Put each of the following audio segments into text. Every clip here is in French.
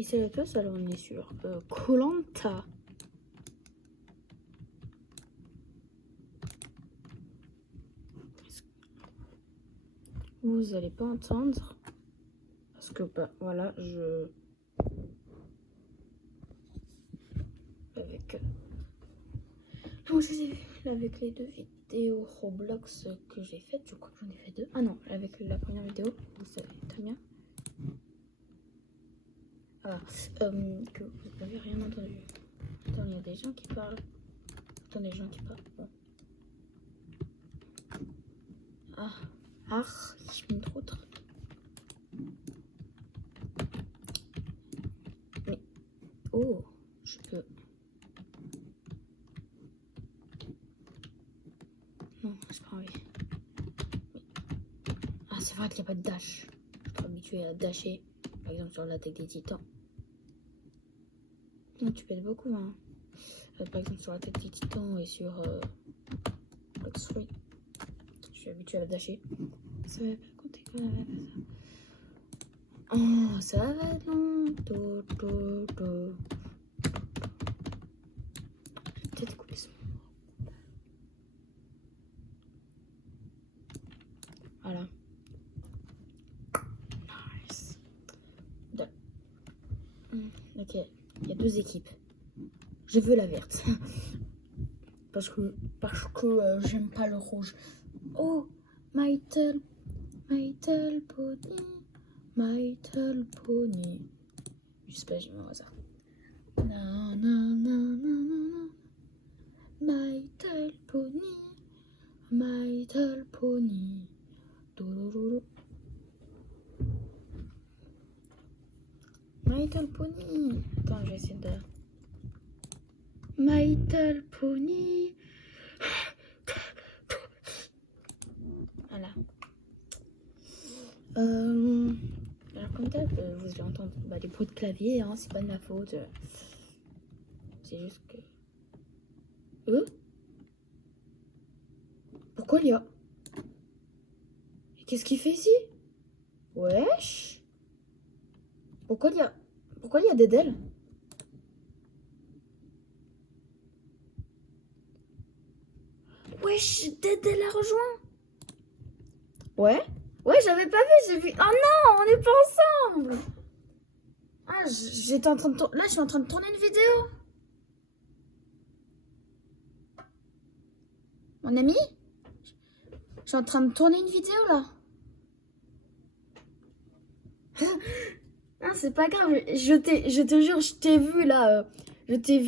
Et c'est à tous, alors on est sur koh. Vous allez pas entendre parce que bah, voilà, je avec comment je les ai vu avec les deux vidéos Roblox que j'ai faites, je crois que j'en ai fait deux. Ah non, avec la première vidéo, vous savez très bien. Que vous n'avez rien entendu. Attends, il y a des gens qui parlent. Attends, des gens qui parlent. Bon. Ich bin tot. Mais, oh, je peux. Non, j'ai pas envie. Ah, c'est vrai qu'il n'y a pas de dash. Je suis trop habituée à dasher. Par exemple, sur l'attaque des titans. Non, tu pètes beaucoup, hein. Par exemple, sur l'attaque des titans et sur Block 3. Je suis habituée à dasher. Ça va pas compter quand même ça. Oh, ça va être long. Je vais peut-être couper ça. Voilà. Nice. Ok, il y a deux équipes. Je veux la verte. parce que j'aime pas le rouge. Oh, my little pony. My little pony. Je sais pas, j'ai mis au hasard. Na, na, na, na, na. My little pony. My little pony. Douloulou. My Little Pony. Attends, je vais essayer de... My Little Pony. Voilà. Alors comme d'hab, vous allez entendre les bruits de clavier, hein, c'est pas de ma faute. C'est juste que... Pourquoi il y a... Qu'est-ce qu'il fait ici? Wesh. Pourquoi il y a Dedel? Wesh, Dedel a rejoint. Ouais, j'avais pas vu, j'ai vu. Oh non, on n'est pas ensemble. Ah, j'étais en train de là, je suis en train de tourner une vidéo. Mon ami, je suis en train de tourner une vidéo là. Non, c'est pas grave. Je te jure, je t'ai vu là. Je t'ai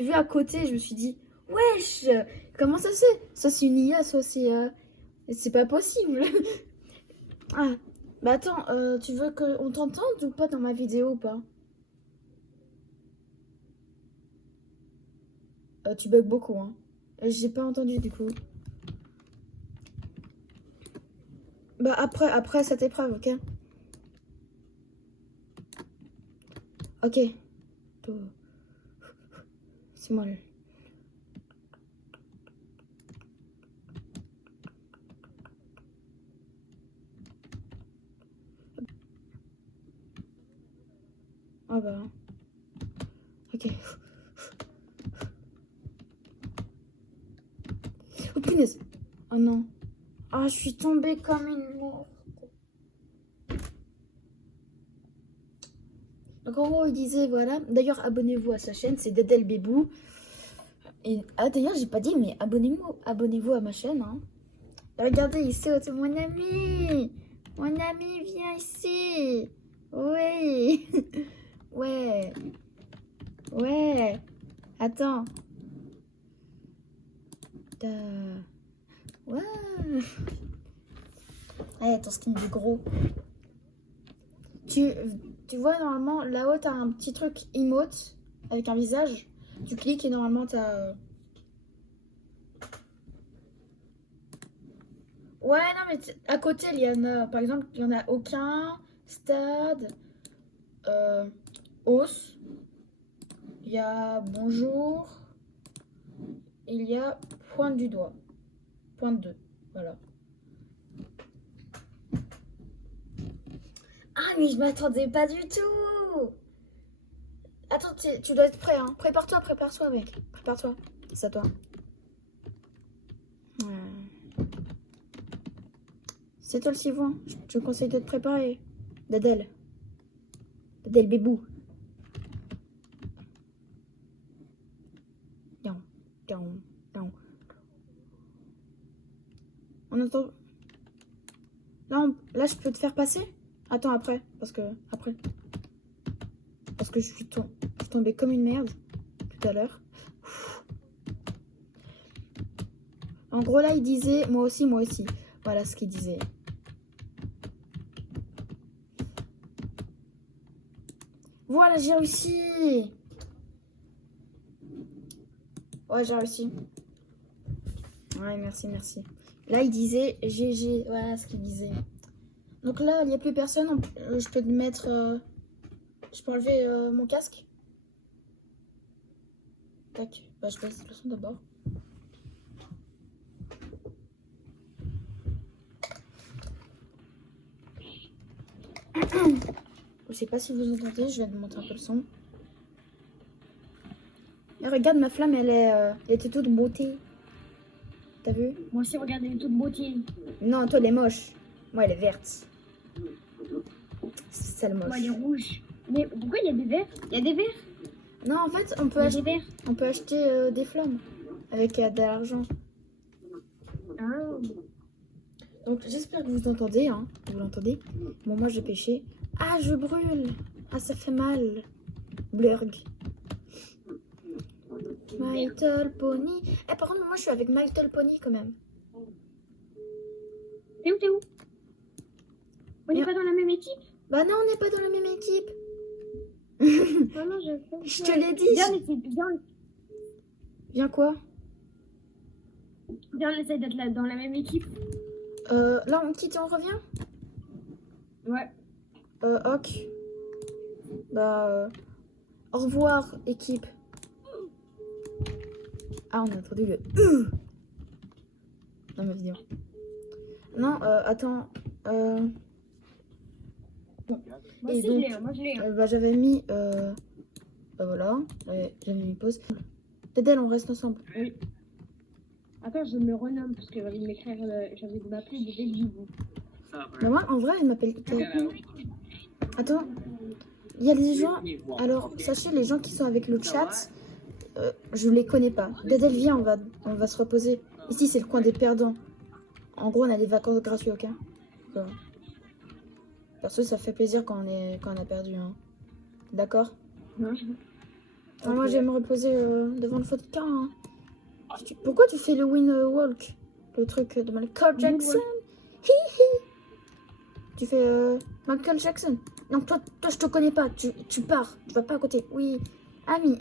vu à côté. Je me suis dit, wesh, comment ça c'est? Soit c'est une IA, soit c'est pas possible. Ah, bah attends, tu veux qu'on t'entende ou pas dans ma vidéo ou pas? Tu bugs beaucoup, hein. J'ai pas entendu du coup. Bah après cette épreuve, ok? Ok. C'est moi. Ah bah. Ok. Oh punaise. Oh non. Ah, je suis tombée comme une morte. Donc en gros, il disait voilà. D'ailleurs, abonnez-vous à sa chaîne, c'est Dedel Bébou. Et d'ailleurs, j'ai pas dit, mais abonnez-vous à ma chaîne. Hein. Regardez, il saute, mon ami. Mon ami, viens ici. Oui. Ouais. Ouais. Attends. Ouais. Ouais, ton skin du gros. Tu vois, normalement, là-haut, t'as un petit truc emote avec un visage. Tu cliques et normalement, t'as... Ouais, non, mais à côté, il y en a, par exemple, il y en a aucun, stade, hausse, il y a bonjour, il y a pointe du doigt, pointe 2, voilà. Ah, mais je m'attendais pas du tout. Attends, tu dois être prêt, hein. Prépare-toi, mec. Prépare-toi. C'est à toi. Ouais. C'est toi le suivant. Je te conseille de te préparer. Dadel. Dadel bébou. Non. Non. Non. On entend... Non, là, je peux te faire passer. Attends, après. Parce que je suis tombée comme une merde tout à l'heure. En gros, là, il disait moi aussi. Voilà ce qu'il disait. Voilà, j'ai réussi. Ouais, j'ai réussi. Ouais, merci. Là, il disait GG. Voilà ce qu'il disait. Donc là, il n'y a plus personne. Je peux te mettre... Je peux enlever mon casque. Tac. Bah, je baisse le son d'abord. Je sais pas si vous entendez, je vais vous montrer un peu le son. Et regarde, ma flamme, elle était toute beauté. T'as vu? Moi aussi, regarde, elle est toute beauté. Non, toi, elle est moche. Moi, elle est verte. C'est ça le moche. Moi, elle est rouge. Mais pourquoi il y a des verts? Il y a des verts? Non, en fait, on peut acheter des flammes avec de l'argent. Ah. Donc, j'espère que vous entendez, hein. Vous l'entendez? Bon, moi, j'ai pêché. Ah, je brûle. Ah, ça fait mal. Blurg. My Little Pony. Eh, par contre, moi, je suis avec My Little Pony quand même. T'es où? On n'est pas dans la même équipe? Bah non, on n'est pas dans la même équipe. Non, Je te l'ai dit. Viens quoi? Viens, on essaie d'être là dans la même équipe. Là, on quitte et on revient? Ouais. Ok. Bah, au revoir, équipe. Ah, on a entendu le dans ma vidéo. Non, attends. Moi Et aussi, donc, je l'ai, hein. Moi, je l'ai. bah, j'avais mis... bah, voilà. J'avais mis pause. Dedel, on reste ensemble. Oui. Attends, je me renomme parce que j'avais m'écrire, j'avais m'appeler des bibou. Bah, moi, en vrai, il m'appelle Ika. Attends. Il y a des gens... Alors, sachez, les gens qui sont avec le chat, je les connais pas. Dedel, viens, on va se reposer. Ici, c'est le coin des perdants. En gros, on a des vacances gratuites, ok? D'accord. Perso, ça fait plaisir quand on a perdu. Hein. D'accord? Non, Okay. Moi, j'aime me reposer devant le feu de camp. Hein. Pourquoi tu fais le win walk? Le truc de Michael Jackson? Tu fais Michael Jackson? Non, toi, je te connais pas. Tu pars. Tu vas pas à côté. Oui. Ami.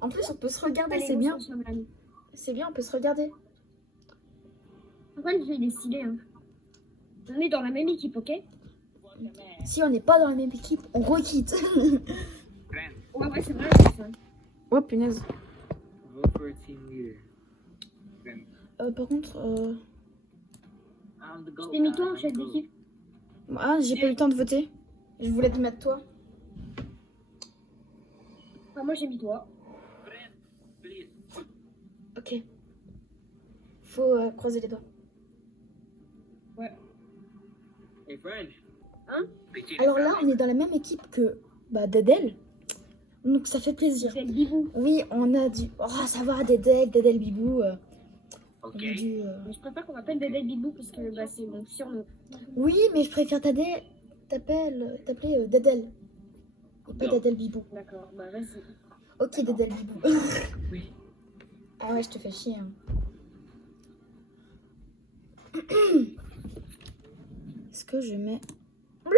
En plus, on peut se regarder. C'est bien. C'est bien, on peut se regarder. En fait, il est stylé. Hein. On est dans la même équipe, ok? Si on n'est pas dans la même équipe, on requitte. Ouais, c'est vrai, c'est ça. Oh punaise. Par contre, Je t'ai mis toi en chef d'équipe. Ah, j'ai pas eu le temps de voter. Je voulais te mettre toi. Enfin, moi, j'ai mis toi. Ok. Faut croiser les doigts. Ouais. Hein? Alors là, on est dans la même équipe que Dedel. Donc ça fait plaisir. C'est le bibou. Oui, on a du... Oh, ça va, Dedel, Bibou. Ok. On a du, Mais je préfère qu'on m'appelle Dedel Bibou parce que bah, c'est mon surnom. Oui, mais je préfère t'appeler Dedel. Et pas Dedel Bibou. D'accord, bah vas-y. Ok, Dedel Bibou. Oui. Ah ouais, je te fais chier. Hein. Est-ce que je mets... Oh,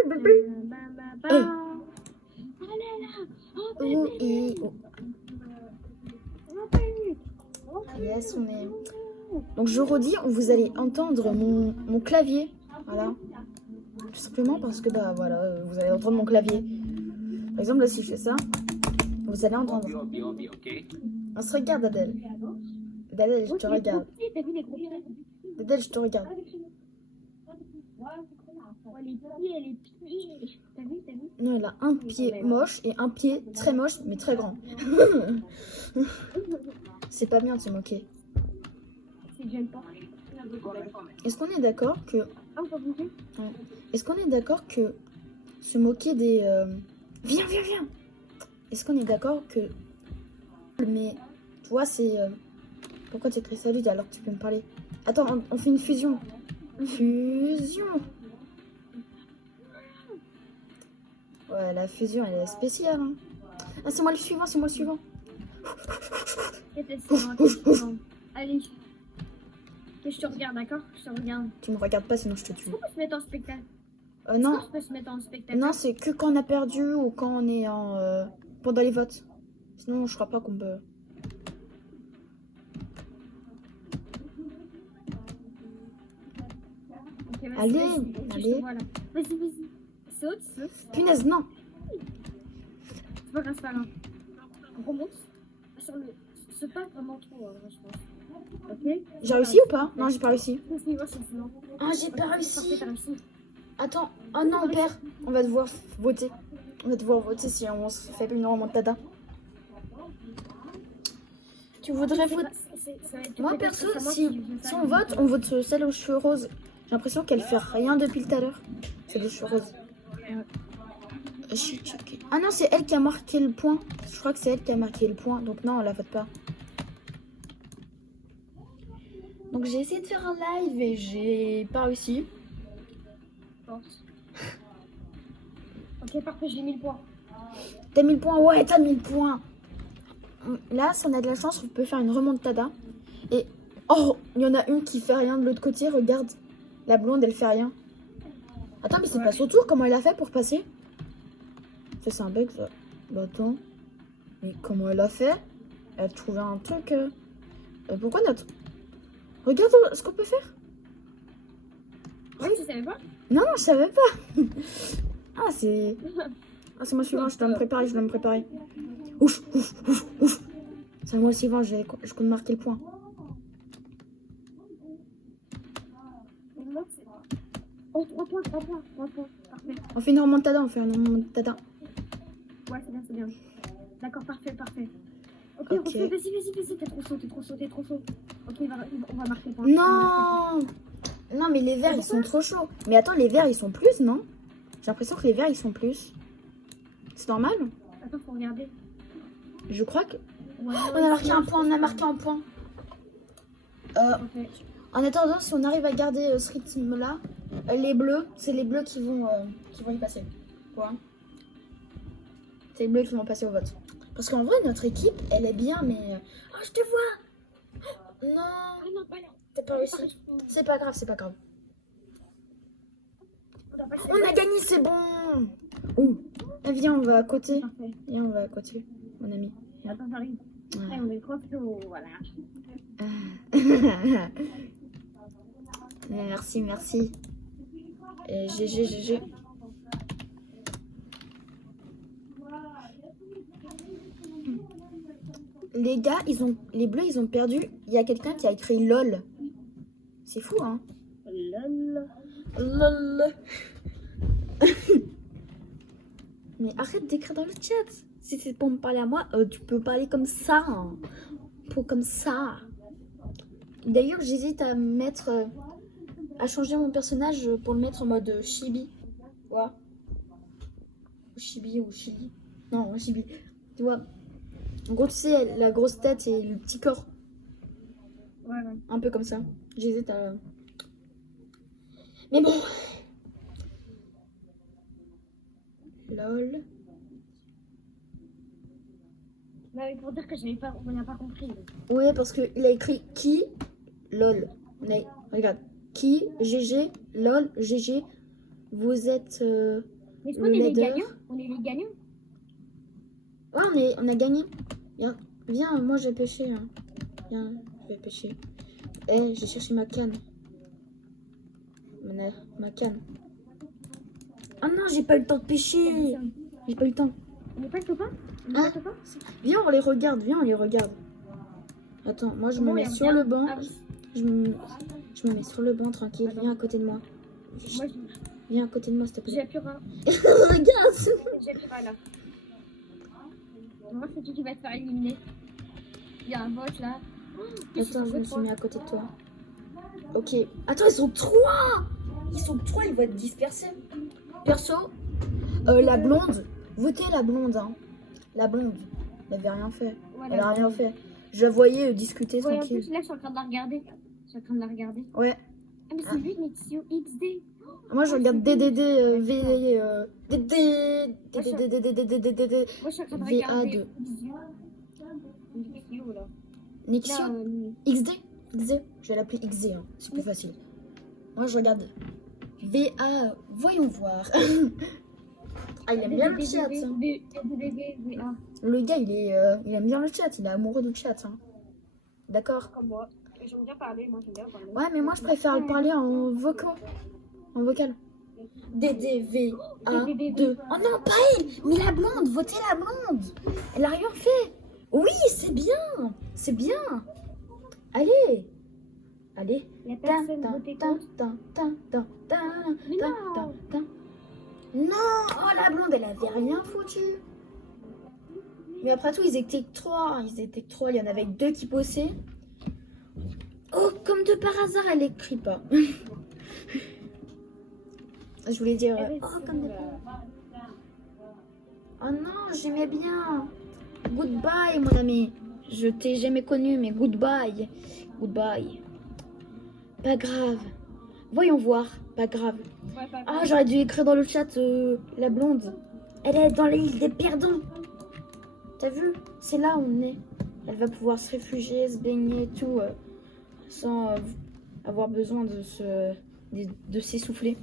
et... Oh. Yes, on est... Donc je redis, vous allez entendre mon clavier. Voilà. Tout simplement parce que, bah voilà, vous allez entendre mon clavier. Par exemple, là, si je fais ça, vous allez entendre. Ok. On se regarde, Adèle. Adèle, je te regarde. Adèle, je te regarde. Elle est petite. T'as vu? Non, elle a un pied moche et un pied très moche, mais très grand. C'est pas bien de se moquer. C'est déjà une porte. Est-ce qu'on est d'accord que... Ah, on peut bouger? Est-ce qu'on est d'accord que se moquer des... Viens, viens, viens. Est-ce qu'on est d'accord que... Mais, tu vois, c'est... Pourquoi tu écris salut alors que tu peux me parler? Attends, on fait une fusion. Fusion. Ouais, la fusion, elle est spéciale. Hein. Ah, c'est moi le suivant, c'est moi le suivant. Allez. Ok, je te regarde, d'accord? Je te regarde. Tu me regardes pas, sinon je te tue. Est-ce qu'on peut se mettre en spectacle? Non. Est-ce qu'on peut se mettre en spectacle? Non, c'est que quand on a perdu ou quand on est en... pendant les votes. Sinon, je crois pas qu'on peut... Okay, vas-y, Allez, vas-y. Ok, allez. je te vois, là. Vas-y, vas-y. Saute, saute. Punaise, non. C'est pas grave, c'est pas grave. On remonte sur le... C'est pas vraiment trop, je pense. Ok? J'ai réussi ou pas? Non, j'ai pas réussi. Ah, j'ai pas réussi. Attends. Oh non, on perd. On va devoir voter. On va devoir voter si on se fait une remontada. Tu voudrais voter? Moi, perso, si on vote celle aux cheveux roses. J'ai l'impression qu'elle fait rien depuis tout à l'heure. C'est les cheveux roses. Ah non, c'est elle qui a marqué le point. Je crois que c'est elle qui a marqué le point. Donc non, on la vote pas. Donc j'ai essayé de faire un live et j'ai pas réussi. Ok, parfait, j'ai 1000 points. T'as 1000 points? Ouais, t'as 1000 points. Là, si on a de la chance, on peut faire une remontada. Et oh, il y en a une qui fait rien de l'autre côté. Regarde, la blonde, elle fait rien. Attends, mais c'est pas son tour. Comment elle a fait pour passer? Ça, c'est un bug, ça. Bah attends. Mais comment elle a fait? Elle a trouvé un truc. Pourquoi notre... Regarde ce qu'on peut faire. Oui, tu savais pas? Non, je savais pas. Ah, c'est... Ah, c'est moi le suivant, je dois me préparer, Ouf, ouf, ouf, ouf. C'est moi le suivant, je compte marquer le point. Oh, 3 points, 3 points, 3 points. Parfait. On fait une remontada, Ouais, c'est bien. D'accord, parfait, parfait. Ok, Ok. refais, vas-y, t'es trop chaud. Ok, on va marquer le point. Non. Non, mais les verts, ils sont trop chauds. Mais attends, les verts, ils sont plus, non? J'ai l'impression que les verts, ils sont plus. C'est normal? Attends, faut regarder. Je crois que... Ouais, On a marqué un point, Ok. En attendant, si on arrive à garder ce rythme-là, les bleus, c'est les bleus qui vont y passer. Quoi? C'est les bleus qui vont passer au vote. Parce qu'en vrai, notre équipe, elle est bien, mais... Oh, je te vois! Non! Ah non, pas là. T'as pas réussi. C'est pas grave, On a passé. On a gagné, c'est bon! Ouh! Viens, on va à côté. Parfait. Viens, on va à côté, mon ami. Attends, j'arrive. Ouais. On est trop chaud, voilà. Merci. GG. Les gars, les bleus, ils ont perdu. Il y a quelqu'un qui a écrit LOL. C'est fou, hein? LOL. Mais arrête d'écrire dans le chat. Si c'est pour me parler à moi, tu peux parler comme ça. Hein. Comme ça. D'ailleurs, j'hésite à à changer mon personnage pour le mettre en mode chibi. Tu vois? Chibi ou chili. Non, chibi. Tu vois? En gros, tu sais, la grosse tête et le petit corps. Ouais. Un peu comme ça. J'hésite à... Mais bon. LOL. Bah, pour dire que on n'a pas compris. Oui, parce qu'il a écrit qui, LOL. Regarde. Qui, GG, LOL, GG. Vous êtes Mais est-ce qu'on est les gagnants? On est les gagnants? Ouais, on a gagné. Viens, moi j'ai pêché. Hein. Viens, je vais pêcher. J'ai cherché ma canne. Ma canne. Ah non, j'ai pas eu le temps de pêcher. J'ai pas eu le temps. On n'est pas le copain? Ah. Viens, on les regarde. Attends, moi je me mets sur le banc. Ah, oui. Je me mets sur le banc tranquille. Viens à côté de moi. Moi, Viens à côté de moi, s'il te plaît. J'ai plus rien. Regarde. J'ai plus rien là. Moi, c'est qui va te faire éliminer. Il y a un bot là. Attends, je me suis mis à côté de toi. Ok. Attends, ils sont 3. Ils sont 3, ils vont être dispersés. Perso, la blonde. Votez la blonde, hein. La blonde. Elle avait rien fait. Voilà. Elle a rien fait. Je la voyais discuter Ouais, en tranquille. plus, là, je suis en train de la regarder. Je suis en train de la regarder. Ouais. Ah, mais c'est lui, Mitsu XD. Moi, je regarde DDD, V, DD, Moi, je suis en train de regarder. VA2. Mitsu, là. Nixio, Là, XD, XD. Je vais l'appeler XD, hein. C'est plus facile. Moi, je regarde VA. Voyons voir. Ah, il aime bien le chat. Hein. Le gars, il aime bien le chat. Il est amoureux du chat. Hein. D'accord. Comme moi. J'aime bien parler, moi, j'aime bien parler. Ouais, mais moi, je préfère le parler en vocal. En vocal. DDVA2. Oh non, pas elle. Mais la blonde. Votez la blonde. Elle a rien fait. Oui, c'est bien. C'est bien. Allez. Allez. Il y a personne voté contre. Mais non. Non. Oh, la blonde, elle avait rien foutu. Mais après tout, ils étaient que 3. Ils étaient que 3. Il y en avait 2 qui bossaient. Oh, comme de par hasard, elle écrit pas. Je voulais dire. Oh, comme de par hasard. Oh non, j'aimais bien. Goodbye, mon ami. Je t'ai jamais connu, mais goodbye. Goodbye. Pas grave. Voyons voir. Pas grave. Ouais, pas Ah, j'aurais dû écrire dans le chat la blonde. Elle est dans l'île des perdants. T'as vu? C'est là où on est. Elle va pouvoir se réfugier, se baigner et tout, sans avoir besoin de s'essouffler.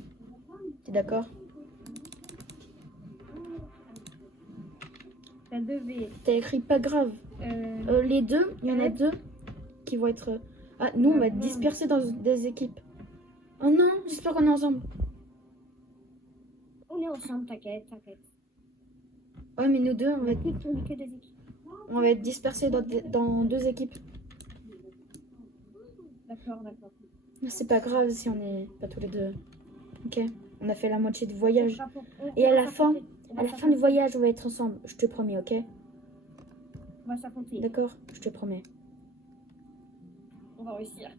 T'es d'accord? T'as 2 V. T'as écrit pas grave. Les deux, il y en a 2 qui vont être... Ah, nous, on va être dispersés dans des équipes. Oh non, j'espère qu'on est ensemble. On est ensemble, t'inquiète. Ouais, mais nous deux, On est que 2 équipes. on va être dispersés dans 2 équipes. D'accord. Mais c'est pas grave si on est pas tous les deux. Ok, on a fait la moitié du voyage. Et à la fin du voyage, on va être ensemble. Je te promets, ok? On va s'affronter. D'accord, je te promets. On va réussir.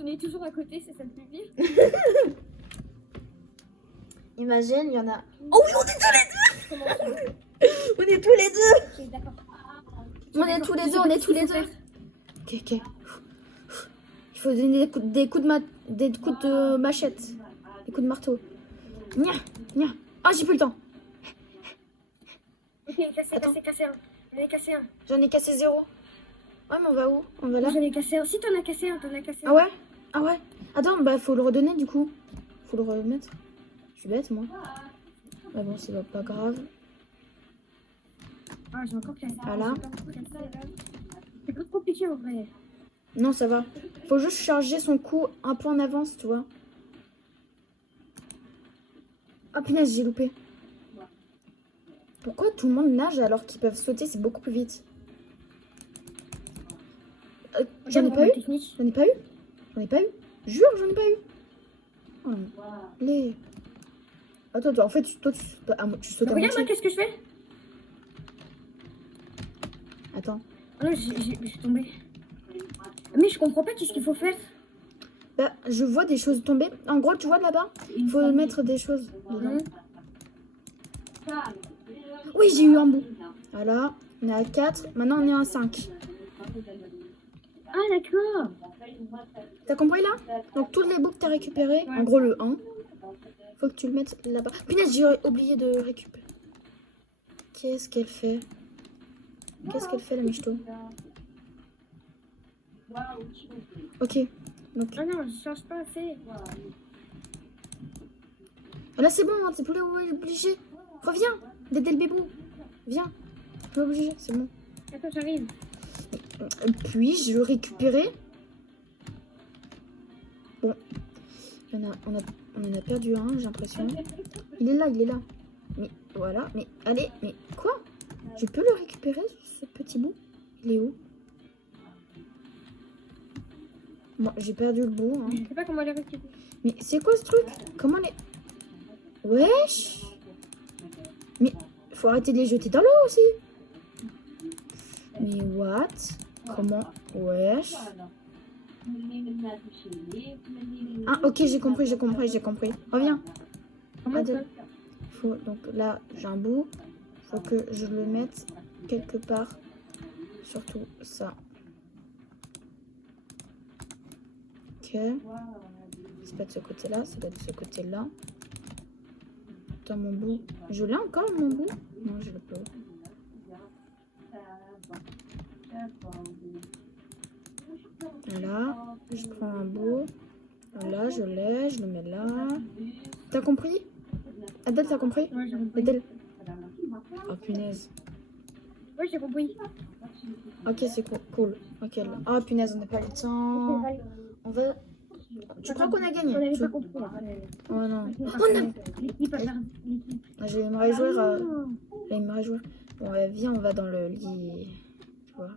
On est toujours à côté, c'est ça le plus pire. Imagine, il y en a... Oh oui, on est tous les deux. On est tous les deux. Ok, d'accord. On est tous les deux. Ok. Il faut donner des coups de machette. Des coups de marteau. Nya. Ah, j'ai plus le temps. Ok, cassé un. J'en ai cassé un. J'en ai cassé 0. Ouais, mais on va où? On va là? J'en ai cassé un. Si t'en as cassé un, Ah ouais? Attends, bah faut le redonner du coup. Faut le remettre. Je suis bête, moi. Mais bon, c'est pas grave. Ah, j'ai encore cassé. Voilà. C'est pas trop compliqué en vrai. Non, ça va. Faut juste charger son coup un peu en avance, tu vois. Ah punaise, j'ai loupé. Pourquoi tout le monde nage alors qu'ils peuvent sauter? C'est beaucoup plus vite. J'en ai pas eu? J'en ai pas eu? Jure, j'en ai pas eu. Oh, les... Attends, en fait, toi, tu sautes à Regarde, moitié. moi, qu'est-ce que je fais? Attends. Ah, je suis tombée. Mais je comprends pas qu'est-ce qu'il faut faire. Bah, je vois des choses tomber. En gros, tu vois là-bas? Il faut mettre des choses dedans. Oui, j'ai eu un bout. Voilà, on est à 4. Maintenant, on est à 5. Ah, d'accord. T'as compris là? Donc, tous les bouts que t'as récupérés, en gros le 1, faut que tu le mettes là-bas. Punaise, j'ai oublié de récupérer. Qu'est-ce qu'elle fait? Qu'est-ce qu'elle fait, la michto? Ok. Donc... Ah non, je change pas assez. Là, c'est bon, hein, t'es plus obligé. Reviens, Dédé le bébou. Viens. Plus obligé, c'est bon. Attends, j'arrive. Puis-je récupérer? Bon. On en a perdu un, j'ai l'impression. Il est là. Mais voilà, mais allez, mais quoi? Je peux le récupérer, ce petit bout? Il est où? Bon, j'ai perdu le bout. Hein. Je sais pas comment les récupérer. Mais c'est quoi ce truc? Comment les... Wesh. Mais faut arrêter de les jeter dans l'eau aussi. Mais what? Comment? Wesh. Ah ok, j'ai compris. Reviens. Comment Adèle. ça? Faut, donc là, j'ai un bout. Faut que je le mette quelque part. Surtout ça. Ok. C'est pas de ce côté-là, c'est pas de ce côté-là. Dans mon bout. Je l'ai encore mon bout? Non, je l'ai pas. Là, je prends un bout. Là, je l'ai, je le mets là. T'as compris? Adèle, t'as compris? Ouais, j'ai compris. Adèle. Oh punaise. Ouais, j'ai compris. Ok, c'est cool. Ok. Oh punaise, on n'a pas le temps. On va. Tu crois qu'on a gagné? On n'avait pas compris. Là. Oh non. L'équipe a perdu. Ah, je vais me réjouir. Je vais me réjouir. Bon, viens, on va dans le lit. Tu vois?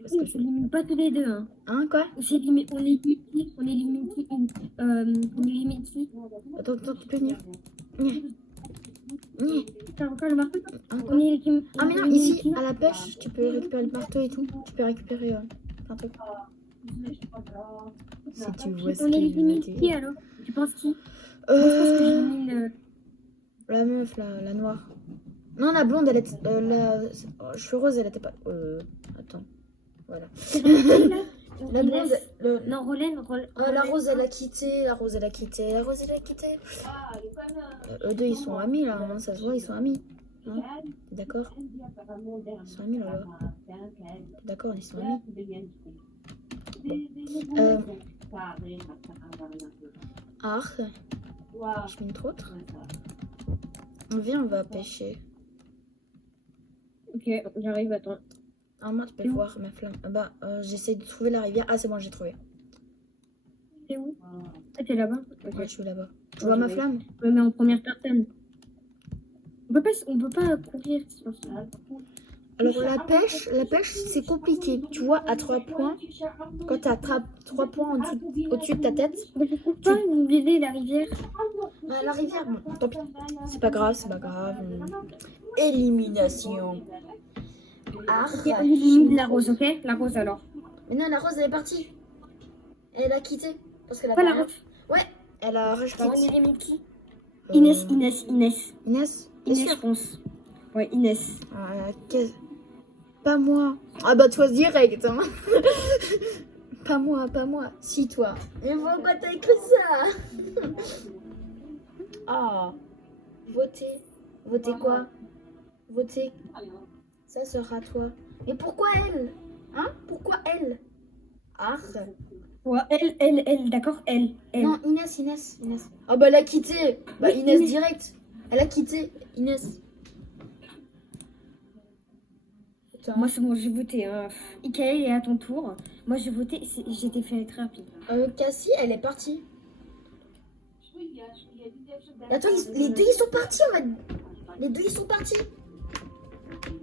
Parce On que s'élimine pas tous les deux. Hein. Hein, quoi? On élimine qui? On élimine qui? Attends, tu peux venir. T'as encore le marteau? Hein, quoi? On élimine. Ah, mais non, ici, à la pêche, tu peux récupérer le marteau et tout. Tu peux récupérer un truc. Si tu vois ce On que je veux élimine qui dire. alors? Tu penses qui? Moi, je pense que j'élimine. La meuf, la noire. Non, la blonde, elle était. Cheveux roses, elle était pas. Attends. Voilà. C'est Roland, là? La blonde. Non, Roland. La rose, elle a quitté. La rose, elle a quitté. Eux deux, ils sont amis là. Hein, ça se voit, ils sont amis. Hein, t'es d'accord? Ils sont amis là-bas. T'es d'accord, ils sont amis. Arc. Je mets une autre. Viens, on va pêcher. Ok, j'arrive, attends. Ah, moi, tu peux voir ma flamme. J'essaie de trouver la rivière. Ah, c'est bon, j'ai trouvé. T'es où? Ah, t'es là-bas? Ok. Ouais, je suis là-bas. Tu vois ma flamme? Je me mets en première personne. On peut pas courir sur ça. Alors, la pêche, c'est compliqué. Tu vois, à 3 points, quand tu attrapes 3 points au-dessus de ta tête. Mais je trouve pas nous aider la rivière. Ah, la rivière, bon, tant pis. C'est pas grave. Élimination. Ah, Ok, on élimine la rose, ok? La rose alors. mais non, la rose, elle est partie. Elle a quitté. Parce qu'elle a Pas la rien. rose. Ouais, elle a rage On quitté. élimine qui? Euh, Inès. Inès, t'es Inès, sûre? je pense. Ouais, Inès. Pas moi. Ah bah toi direct. Hein. Pas moi. Si toi. Mais pourquoi t'as écrit ça? Ah. Votez quoi? Votez. Ça sera toi. Mais pourquoi elle? Hein? Pourquoi elle? Ah. Ouais, elle, d'accord? Elle. Non, Inès. Ah bah elle a quitté. Bah Oui, Inès Inès. direct. Elle a quitté. Inès. Attends. Moi, c'est bon, j'ai voté. Hein. Ikaël est à ton tour. Moi, j'ai voté. J'étais fait très rapide. Cassie, elle est partie. Attends, les deux ils sont partis en fait. Les deux ils sont partis.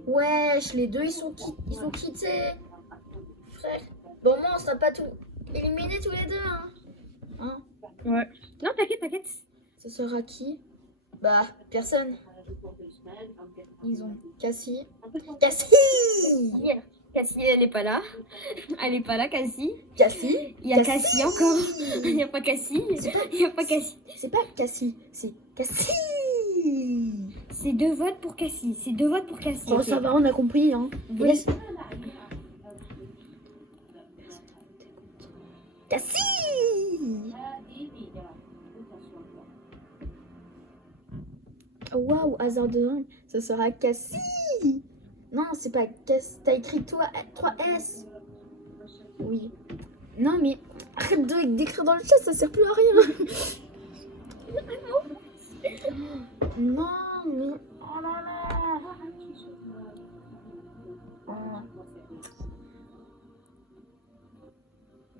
Wesh, les deux ils sont quittés. Frère. Bon, moi on sera pas tout éliminés tous les deux. Hein. Ouais. Non, t'inquiète. Ce sera qui? Bah, personne. Ils ont Cassie. Cassie, Cassie, elle est pas là. Elle est pas là, Cassie. Cassie. Il y a Cassie encore. Il n'y a pas Cassie. Il n'y a pas Cassie. C'est pas Cassie, c'est Cassie. C'est 2 votes pour Cassie. Oh, ça va, on a compris. Hein. Oui. Yes. Cassie. Waouh, hasard de dingue. Ça sera Cassie. Non, c'est pas Cassie. T'as écrit 3S. Oui. Non, mais arrête d'écrire dans le chat, ça sert plus à rien. Non, mais. Oh là là.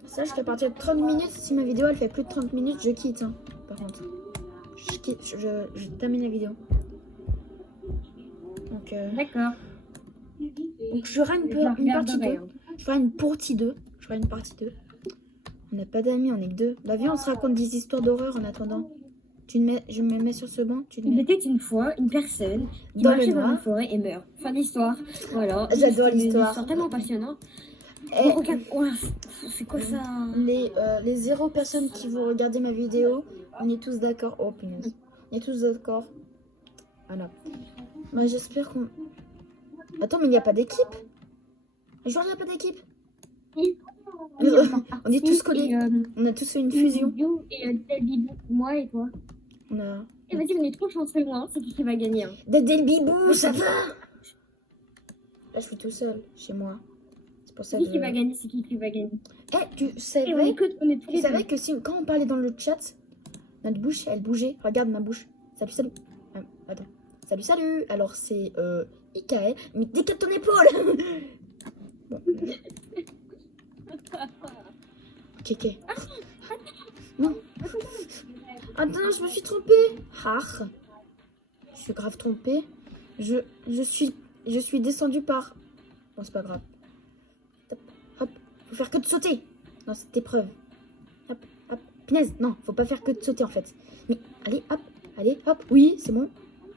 Sache qu'à partir de 30 minutes, si ma vidéo elle fait plus de 30 minutes, je quitte. Hein, par contre. Je quitte, je termine la vidéo. Donc, D'accord. donc je ferai une partie 2. Je ferai une partie 2. On n'a pas d'amis, on est que 2. Bah viens, on se raconte des histoires d'horreur en attendant. Je me mets sur ce banc. Tu le Il mets était une fois une personne qui dans le marchait dans la noir. forêt et meurt. Fin d'histoire. Voilà. J'adore C'était une l'histoire. histoire tellement passionnante. Et Oh, regarde, oh, c'est quoi ça? les 0 personnes qui vont regarder ma vidéo, on est tous d'accord. Oh punaise. On est tous d'accord. Voilà. Bah, j'espère qu'on... Attends, mais il n'y a pas d'équipe. Genre, il n'y a pas d'équipe. Oui. On est tous collés. On a tous fait une fusion. Et Bibou, moi et toi. On a... Et vas-y, on est trop chanceux, moi. C'est qui va gagner. Hein. Del Bibou, ça va. Là, je suis tout seul, chez moi. C'est pour ça C'est que... qui va gagner, c'est qui va gagner. Eh, tu Et on savais, est tous tu les savais deux. que si, quand on parlait dans le chat, notre bouche, elle bougeait. Regarde ma bouche. Salut, salut. Attends. Salut, salut. Alors, c'est Ikaël. Mais décale ton épaule. Bon. Ok. Non. Attends, je me suis trompée. Ah. Je suis grave trompée. Je suis descendue par... Bon, c'est pas grave. Hop, hop. Faut faire que de sauter. Non, c'est épreuve. Hop, hop. Punaise, non, faut pas faire que de sauter en fait. Mais allez, hop, allez, hop. Oui, c'est bon.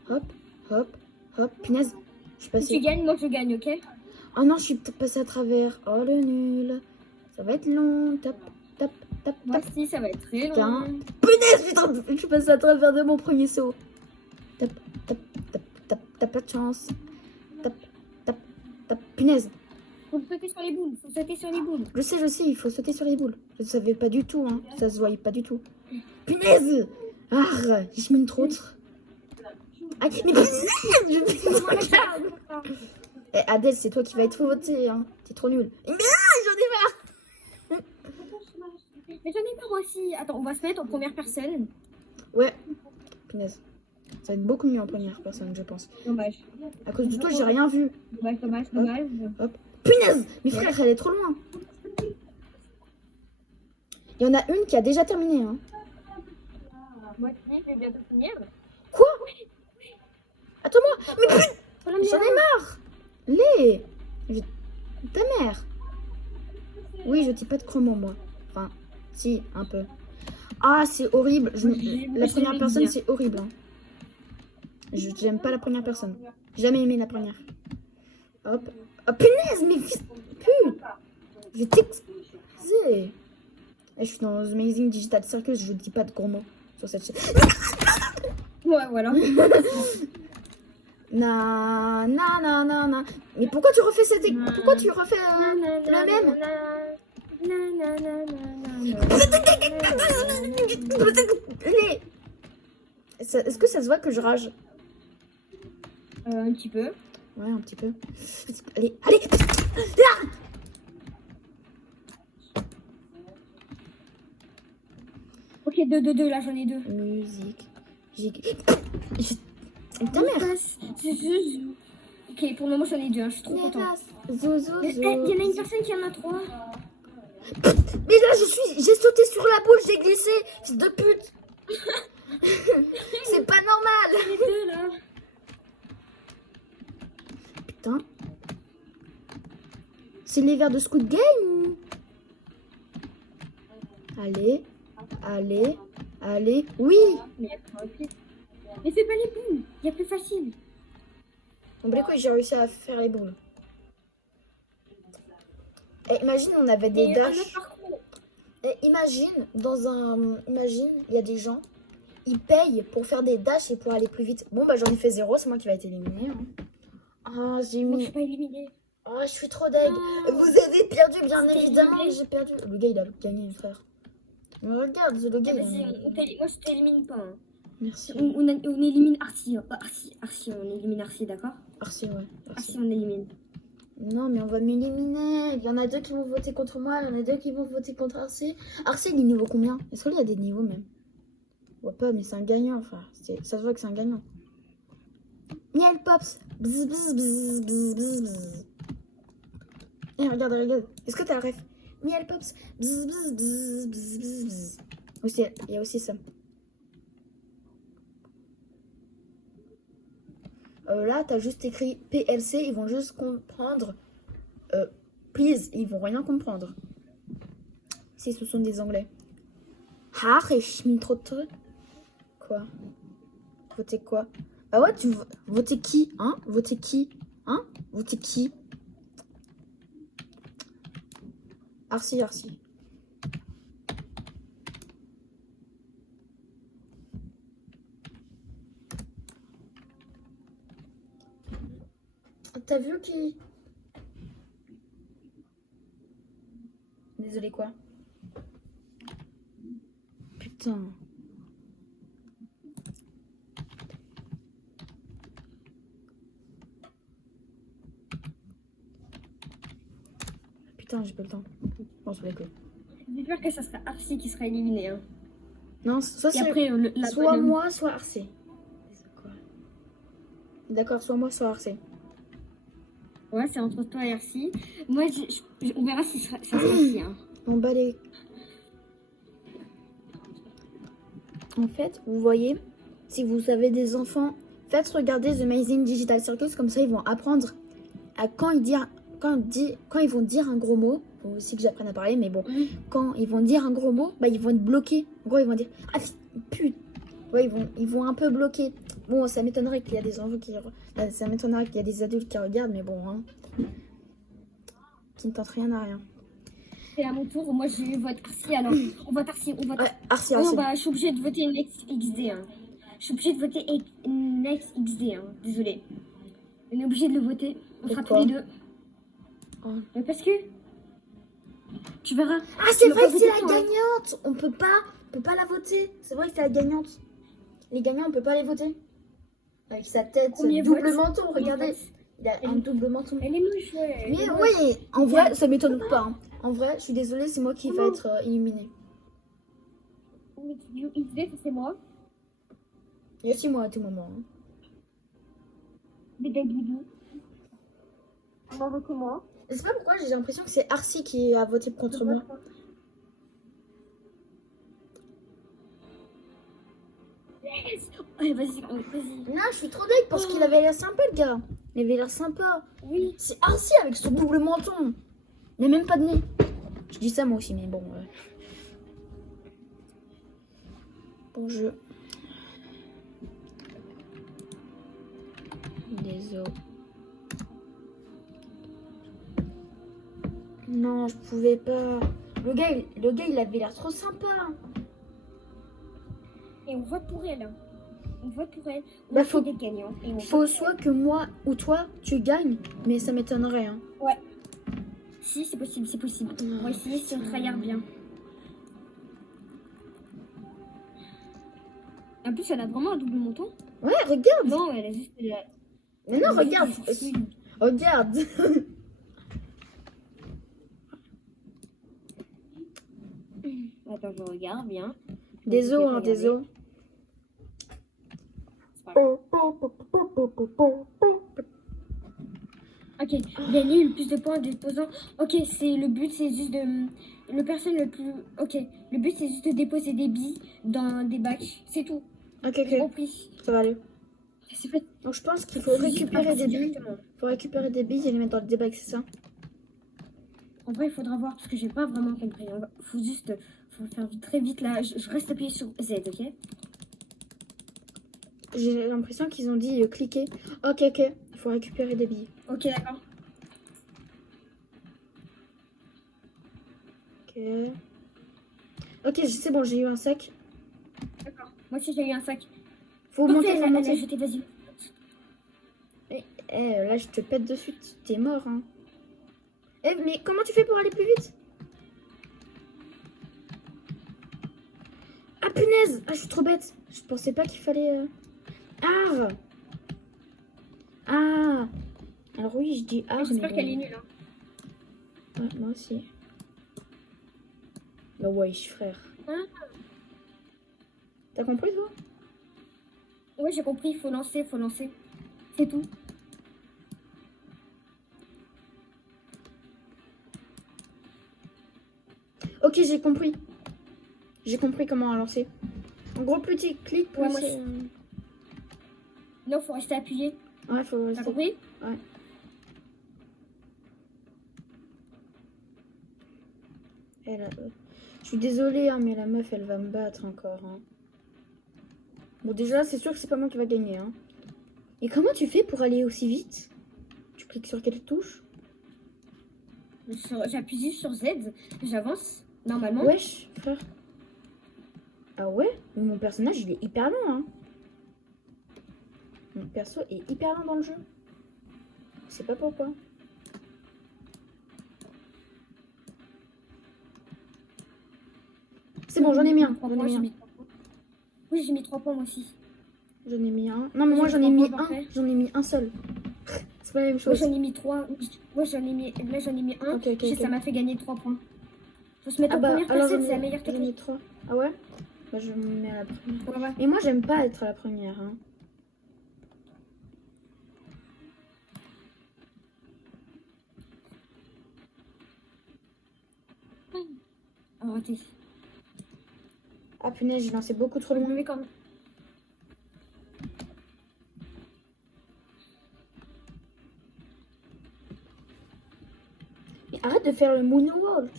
Hop, hop, hop. Punaise, je suis Si tu passée. gagnes, moi je gagne, ok? Oh non, je suis peut-être passée à travers. Oh le nul. Ça va être long. Tap, tap, tap, Moi tap. aussi, ça va être très Putain. long. Punaise, putain, je suis passée à travers de mon premier saut. Tap, tap, tap, tap, t'as pas de chance. Tap, tap, tap. Punaise. Faut sauter sur les boules, faut sauter sur les boules. Je sais, il faut sauter sur les boules. Je ne savais pas du tout, hein. Ça se voyait pas du tout. Punaise. Ah, j'ai mis une trop. Ah, mais punaise, je me regarde. Eh, Adèle, c'est toi qui vas être votée, hein. T'es trop nulle. Mais j'en ai marre. Mais j'en ai marre moi aussi. Attends, on va se mettre en première personne. Ouais. Punaise. Ça va être beaucoup mieux en première personne, je pense. Dommage. À cause de toi, j'ai rien vu. Dommage. Punaise. Mes frères, elle est trop loin. Il y en a une qui a déjà terminé, hein. Moi aussi, je vais bientôt finir. Quoi? Attends-moi. Mais putain, Voilà, j'en ai marre. Les. Ta mère. Oui, je dis pas de chromant, moi. Enfin, si, un peu. Ah, c'est horrible. La première personne, c'est horrible. Hein. J'aime pas la première personne. Jamais aimé la première. Hop. Oh, punaise, mais putain. Je vais t'exploser. Je suis dans Amazing Digital Circus, je dis pas de gros mots sur cette chaîne. Ouais, voilà. Na. Mais pourquoi tu refais cette... Pourquoi tu refais le même? Est-ce que ça se voit que je rage? Un petit peu. Ouais, un petit peu. Allez. Ok, deux, là j'en ai deux. Musique. Ta mère. Ok, pour le moment j'en ai deux, hein, je suis trop contente. Zozo. Il y en a une personne qui en a trois. Mais là, j'ai sauté sur la boule, j'ai glissé. Fils de pute. C'est pas normal. Les deux là. Putain. C'est les verres de Squid Game ou... Allez. Oui. Mais fais pas les boules, il y a plus facile. Bon, bah, j'ai réussi à faire les boules. Et imagine, on avait des dashs. Et imagine, il y a des gens, ils payent pour faire des dashs et pour aller plus vite. Bon, bah j'en ai fait 0, c'est moi qui va être éliminé. Hein. Ah, j'ai Moi je mis... suis pas éliminée. Oh, je suis trop deg. Vous avez perdu, bien C'était évidemment. éliminé. J'ai perdu. Le gars, il a gagné, frère. Mais regarde, le gars, il a Vas-y, gagné. moi je t'élimine pas. Hein. Merci. On élimine Arcy. Arcy, on élimine Arcy, d'accord? Merci, ouais. Arcy, Merci. on élimine. Non, mais on va m'éliminer. Il y en a 2 qui vont voter contre moi. Il y en a 2 qui vont voter contre Arcy. Arcy, il est niveau combien? Est-ce qu'il y a des niveaux même? Je vois pas, mais c'est un gagnant, frère. Ça se voit que c'est un gagnant. Miel Pops. Bzz, bzz, bzz, bzz, bzz, bzz. Eh, regarde. Est-ce que t'as le ref? Miel Pops. Bzz, bzz, bzz, bzz, bzz, bzz. Aussi, il y a aussi ça. Là, t'as juste écrit PLC. Ils vont juste comprendre. Please, ils vont rien comprendre. Si ce sont des anglais. Ah, ich bin trop. quoi? Votez quoi? Bah ouais, votez qui? Hein? Votez qui? Hein? Votez qui? Arcy, Arcy. T'as vu qui? Désolé quoi? Putain. Putain, j'ai pas le temps. Bon, je que. J'espère que ça sera Arcy qui sera éliminé. Hein. Non, soit Et c'est après, soit bonne- moi, soit Arcé. D'accord, soit moi, soit Arcé. Ouais, c'est entre toi et Arcy. Moi, on verra si ça sera Arcy. Hein. On bat les... En fait, vous voyez, si vous avez des enfants, faites regarder The Amazing Digital Circus, comme ça ils vont apprendre à quand ils vont dire un gros mot, faut aussi que j'apprenne à parler, mais bon, quand ils vont dire un gros mot, bah ils vont être bloqués. En gros, ils vont dire ah putain, ouais, ils vont un peu bloquer. Bon, ça m'étonnerait qu'il y a des enfants ça m'étonnerait qu'il y a des adultes qui regardent, mais bon, hein, qui ne tentent rien à rien. C'est à mon tour. Moi, je vote Arcy. Alors, on vote Arcy. On vote. Ouais, Arcy, Oh, Arcy. bah, je suis obligée de voter Next XD. Hein. Je suis obligée de voter Next XD. Hein. Désolée. On est obligé de le voter. On fera tous Pourquoi? les deux. Oh. Mais parce que. Tu verras. Ah, c'est Tu m'as vrai pas que c'est voté, la toi, hein. gagnante. On peut pas la voter. C'est vrai que c'est la gagnante. Les gagnants, on peut pas les voter. Avec sa tête, Premier double vote. menton, Premier regardez. vote. Il a un double menton. Elle est moche, ouais. elle est Mais moche. oui, en vrai, ça m'étonne pas. Hein. En vrai, je suis désolée, c'est moi qui va être éliminé. XD, ça, c'est moi. Il y a aussi moi à tout moment. Hein. Bébé Doudou. On en veut que moi. Je sais pas pourquoi, j'ai l'impression que c'est Arcy qui a voté contre moi. Yes. Allez, vas-y, vas-y. Non, je suis trop deg parce qu'il avait l'air sympa, le gars. Il avait l'air sympa. Oui. C'est Arcy avec son double menton. Il n'a même pas de nez. Je dis ça moi aussi, mais bon. Bon jeu. Désolé. Non, je pouvais pas. Le gars, il avait l'air trop sympa. Et on vote pour elle. On vote pour elle. On Bah, fait faut- des gagnants. Et on Faut soit que moi ou toi, tu gagnes, mais ça m'étonnerait. Hein. Ouais. Si, c'est possible, c'est possible. On va essayer si on tryhard bien. En plus, elle a vraiment un double menton. Ouais, regarde. Non, elle a juste. Mais non, regarde. Regarde. Attends, je regarde bien. Désolé, hein, Regardez. désolé. C'est pas grave. Ok, gagner le plus de points en déposant. Ok, c'est le but, c'est juste de. Le personne le plus. Ok, le but, c'est juste de déposer des billes dans des bacs. C'est tout. Ok, J'ai ok, compris. ça va aller. C'est pas. Donc je pense qu'il faut récupérer des billes. directement. Faut récupérer des billes et les mettre dans le débat, c'est ça? En vrai, il faudra voir parce que j'ai pas vraiment compris. Faut juste. Faut faire très vite là. Je reste appuyé sur Z, ok? J'ai l'impression qu'ils ont dit cliquer. Ok, ok. Il faut récupérer des billes. Ok, d'accord. Ok. Ok, c'est bon, j'ai eu un sac. D'accord. Moi aussi, j'ai eu un sac. Faut Ok, monter, faut elle a monter. jeté, vas-y. Là, je te pète dessus. T'es mort, hein. Mais comment tu fais pour aller plus vite? Ah, punaise! Ah, je suis trop bête. Je pensais pas qu'il fallait... Ah! Ah! Alors oui, je dis ah, J'espère mais qu'elle bon. est nulle. Hein. Ouais, moi aussi. Bah ouais, frère. Ah. T'as compris, toi? Ouais, j'ai compris. Faut lancer, faut lancer. C'est tout. Ok, j'ai compris. J'ai compris comment lancer. En gros, plus tu cliques, plus Ouais, moi c'est... Non, faut rester appuyé. Ouais, faut T'as rester. compris? Je suis désolée, hein, mais la meuf, elle va me battre encore. Hein. Bon, déjà, c'est sûr que c'est pas moi qui va gagner. Hein. Et comment tu fais pour aller aussi vite? Tu cliques sur quelle touche? J'appuie sur Z, j'avance, normalement. Wesh, frère. Ah ouais? Mais mon personnage, il est hyper lent. Hein. Mon perso est hyper lent dans le jeu. Je sais pas pourquoi. C'est bon, j'en ai mis un. Trois J'en ai points, mis j'ai un. mis 3 points. Oui, j'ai mis 3 points moi aussi. J'en ai mis un. Non, mais J'ai moi, mis j'en ai trois mis points, un. parfait. J'en ai mis un seul. C'est pas la même Moi chose. j'en ai mis 3. Moi j'en ai mis. Là j'en ai mis 1. Ok, ok, ok. Ça m'a fait gagner 3 points. Faut se mettre Ah en bah, première alors personne, c'est la meilleure j'en ai technique. mis 3. Ah ouais? Bah, je me mets à la première. Ouais, ouais. Et moi, j'aime pas être à la première. Hein. Oh, raté. Ah punaise, j'ai lancé beaucoup trop Je me loin. mets quand même. Mais arrête de faire le moonwalk.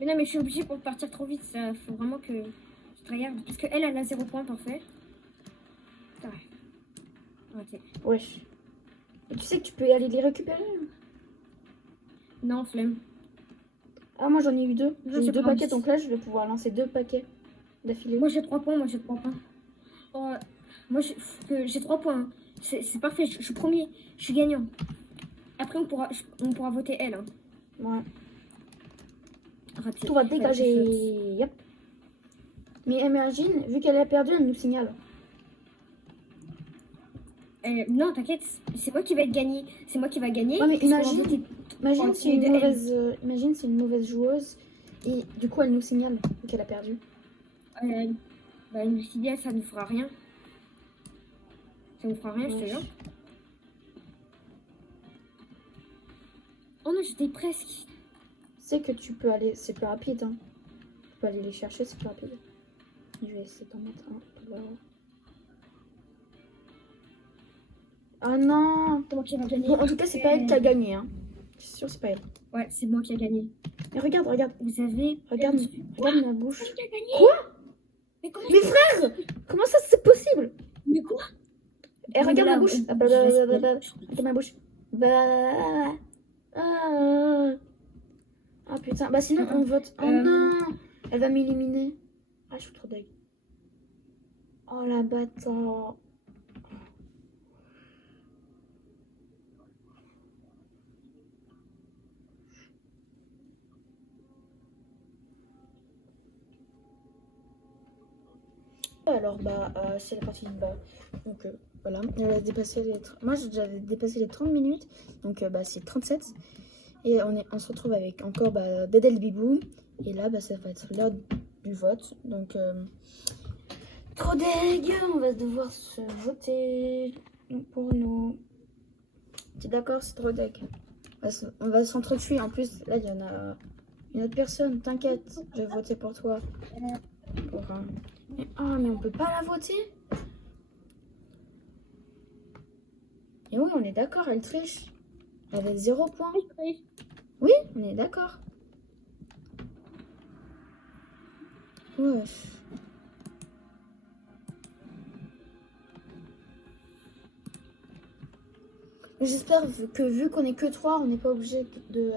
Mais non, mais je suis obligée pour partir trop vite. Ça faut vraiment que je tryhard. Parce qu'elle, elle a 0 points parfait. Ouais. Raté. Wesh. Et tu sais que tu peux aller les récupérer. Hein. Non, flemme. Ah, moi, j'en ai eu 2. J'ai eu J'ai 2 pas paquets, envie. donc là, je vais pouvoir lancer 2 paquets d'affilée. Moi j'ai 3 points, moi j'ai 3 points. Oh, moi j'ai 3 points. Hein. C'est parfait, je suis premier, je suis gagnant. Après on pourra voter elle. Hein. Ouais. Raté. Tout va Ouais, dégager. Yep. Mais imagine, vu qu'elle a perdu, elle nous signale. non, t'inquiète, c'est moi qui vais être gagné. C'est moi qui va gagner. Ouais, mais parce qu'on va imagine, voter. imagine Oh, c'est une de elle. mauvaise, imagine c'est une mauvaise joueuse et du coup elle nous signale vu qu'elle a perdu. Bah, une filiale, ça ne fera rien. Ça ne fera rien, je te Ouais. jure. Oh non, j'étais presque. C'est que tu peux aller, c'est plus rapide. Hein. Tu peux aller les chercher, c'est plus rapide. Je vais essayer d'en mettre un. Là. Ah non. C'est moi qui va gagner. Bon, en tout cas, c'est pas elle qui a gagné. Hein. Je suis sûre, c'est pas elle. Ouais, c'est moi qui a gagné. Mais regarde, regarde, Vous avez. regarde, regarde ma bouche. Qui a gagné? Quoi? Mais comment Mais frère, comment ça c'est possible? Mais quoi? Et regarde ma Là, bouche. je laisse- Regarde ma bouche. Bah. Ah putain. Bah sinon on vote. Oh non. Elle va m'éliminer. Ah je suis trop deg. Oh la bâtard. Alors bah c'est la partie de bas. Donc voilà. Elle a dépassé les. Moi j'avais dépassé les 30 minutes. Donc bah c'est 37. Et on se retrouve avec encore Dedel Bibou. Et là, ça va être l'heure du vote. Donc, trop deg, on va devoir se voter pour nous. T'es d'accord, c'est trop deg. On va s'entretuer. En plus, là, il y en a une autre personne. T'inquiète, je vais voter pour toi. Mais on peut pas la voter. Et oui, on est d'accord, elle triche. Elle avait 0 point. Oui, on est d'accord. Wesh. J'espère que vu qu'on est que 3, on n'est pas obligé de...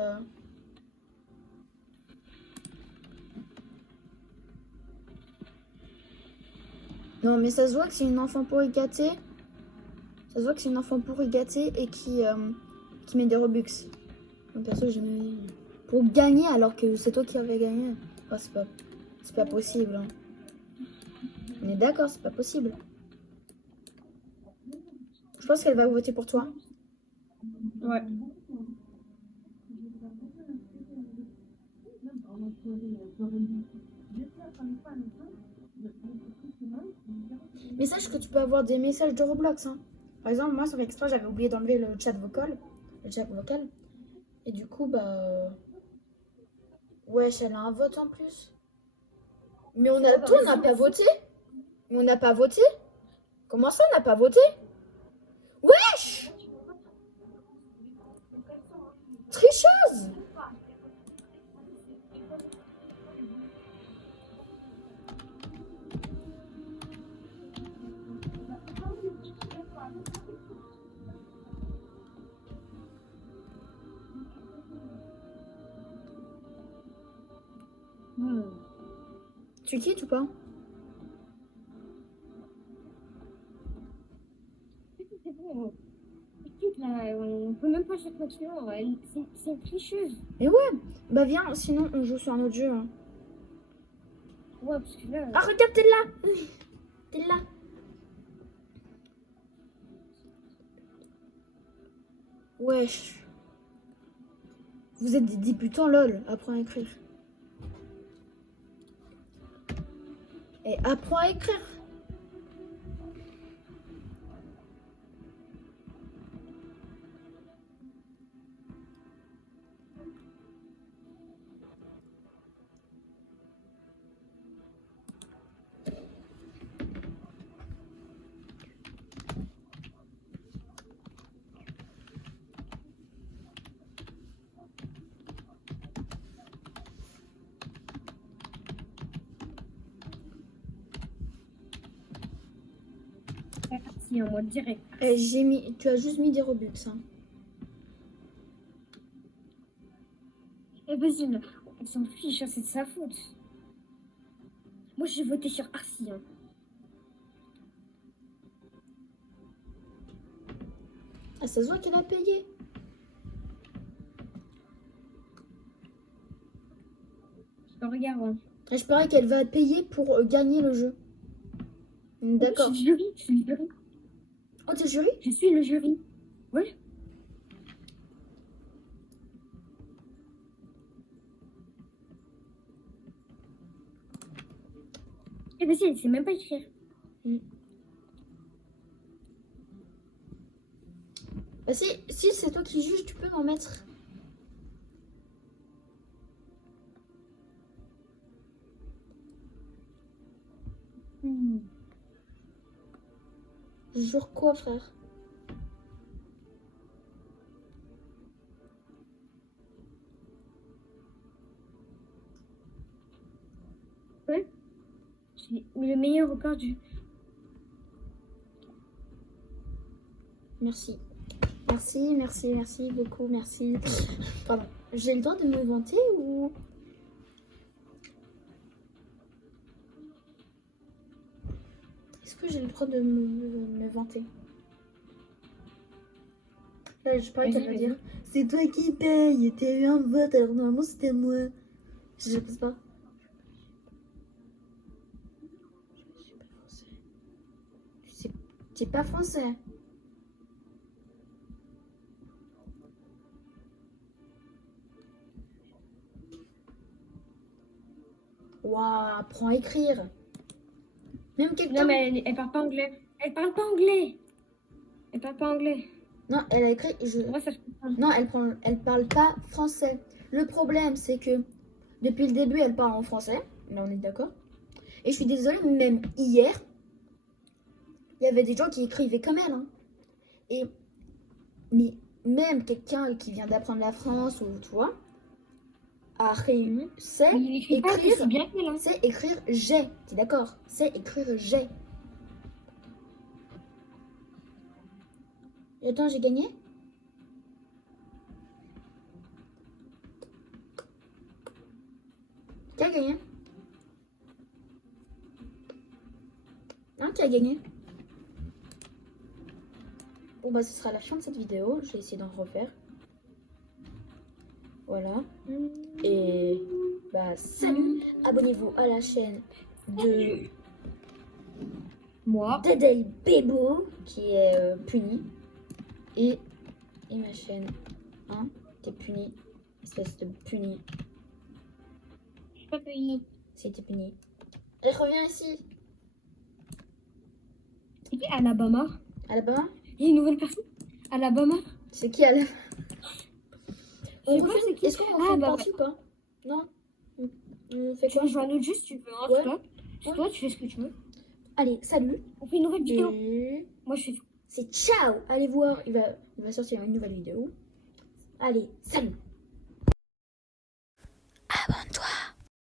Non, mais ça se voit que c'est une enfant pourri gâtée. Ça se voit que c'est une enfant pourri gâtée et qui met des Robux. Donc, perso, j'ai mis... Pour gagner alors que c'est toi qui avais gagné. Oh, c'est pas possible. Hein. On est d'accord, c'est pas possible. Je pense qu'elle va voter pour toi. Ouais. Mais sache que tu peux avoir des messages de Roblox. Hein. Par exemple, moi, sur extra, j'avais oublié d'enlever le chat vocal. Et du coup, wesh, elle a un vote en plus. Mais on n'a pas voté. Mais on n'a pas voté. Comment ça, on n'a pas voté? Wesh! Tricheuse! Tu quittes ou pas? C'est bon. Écoute, là, on peut même pas cette maintenant. C'est une tricheuse. Bah viens, sinon on joue sur un autre jeu. Hein. Ouais, parce que là. Ah regarde, t'es là. T'es là. Wesh. Vous êtes des débutants, lol. Apprends à écrire. Et apprends à écrire. C'est parti en mode direct. Tu as juste mis des Robux. Hein. Et vas-y, là, on s'en fiche, hein, c'est de sa faute. Moi, j'ai voté sur Arcy. Hein. Ah, ça se voit qu'elle a payé. Regarde. Hein. Et je parie qu'elle va payer pour gagner le jeu. D'accord. Je suis le jury. Oh, t'es jury? Je suis le jury. Ouais. Eh ben si, elle sait même pas écrire. Bah si c'est toi qui juges, tu peux m'en mettre. Jure quoi, frère? Ouais. J'ai le meilleur record du... Merci. Merci beaucoup, merci. Pardon. J'ai le droit de me vanter ou... Est-ce que j'ai le droit de me vanter? Là, je parie qu'elle va dire c'est toi qui paye, t'as eu un vote alors normalement c'était moi. Je sais pas. Je suis pas français. Tu es pas français. Waouh, apprends à écrire. Même quelqu'un. Non, mais elle parle pas anglais. Elle parle pas anglais. Elle parle pas anglais. Non, elle a écrit. Moi, ça je comprends. Non, elle parle pas français. Le problème, c'est que depuis le début, elle parle en français. Mais on est d'accord. Et je suis désolée, même hier, il y avait des gens qui écrivaient comme elle. Hein. Mais même quelqu'un qui vient d'apprendre la France ou tu vois, a réussi Il écrit pas, écrire. c'est bien qu'elle. Hein. C'est écrire j'ai. T'es d'accord? C'est écrire j'ai. Et attends, j'ai gagné? Qui a gagné? Non, qui a gagné? Bon bah ce sera la fin de cette vidéo. Je vais essayer d'en refaire. Voilà. Et bah salut. Abonnez-vous à la chaîne de Moi. Dedel Bebo qui est puni. Et ma chaîne. Hein? T'es puni. Espèce de puni. Je suis pas payée. C'était puni. Elle revient ici. C'est qui Alabama? Alabama? Il y a une nouvelle personne? Alabama? C'est qui Alabama? Je sais pas, c'est qui? Est-ce qu'on en fait une bah, partie ou pas? Non? On fait Tu quoi? veux jouer à un autre jeu si tu veux. Hein, Ouais. C'est toi, tu fais ce que tu veux. Allez, salut. On fait une nouvelle vidéo. Et Moi, je fais. c'est ciao. Allez voir, il va sortir une nouvelle vidéo. Allez, salut.